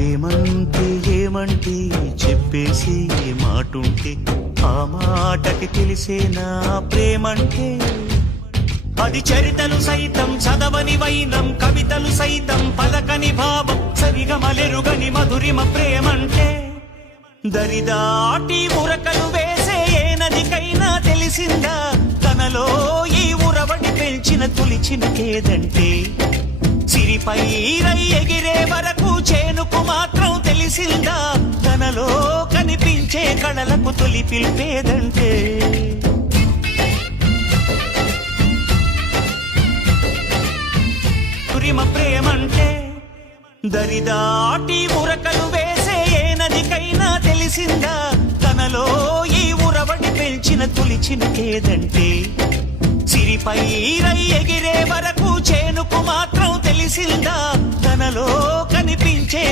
ప్రేమంటే ఏమంటే చెప్పేసి మాటుంటే ఆ మాటకి తెలిసేనా ప్రేమంటే. అది చరితలు సైతం చదవని వైనం, కవితలు సైతం పలకని భావం, సరిగమలెరుగని మధురిమ ప్రేమంటే. దరిదాటి ఉరకలు వేసే ఏ నదికైనా తెలిసిందా తనలో ఈ ఉరవడి పెంచిన తొలిచిన కేదంటే. సిరిపై రై ఎగిరే వరకు చేనుకు మాత్రం తెలిసిందా తనలో కనిపించే కళలకు తొలి పిలిపేదంటే. ప్రేమంటే దరిదాటి ఉరకలు వేసే ఏ నదికైనా తెలిసిందా తనలో ఈ ఉరవడి పెంచిన తొలిచిన కేదంటే. సిరిపై రై ఎగిరే వరకు చేనుకు మాత్రం తెలిసిందా తనలో కనిపించే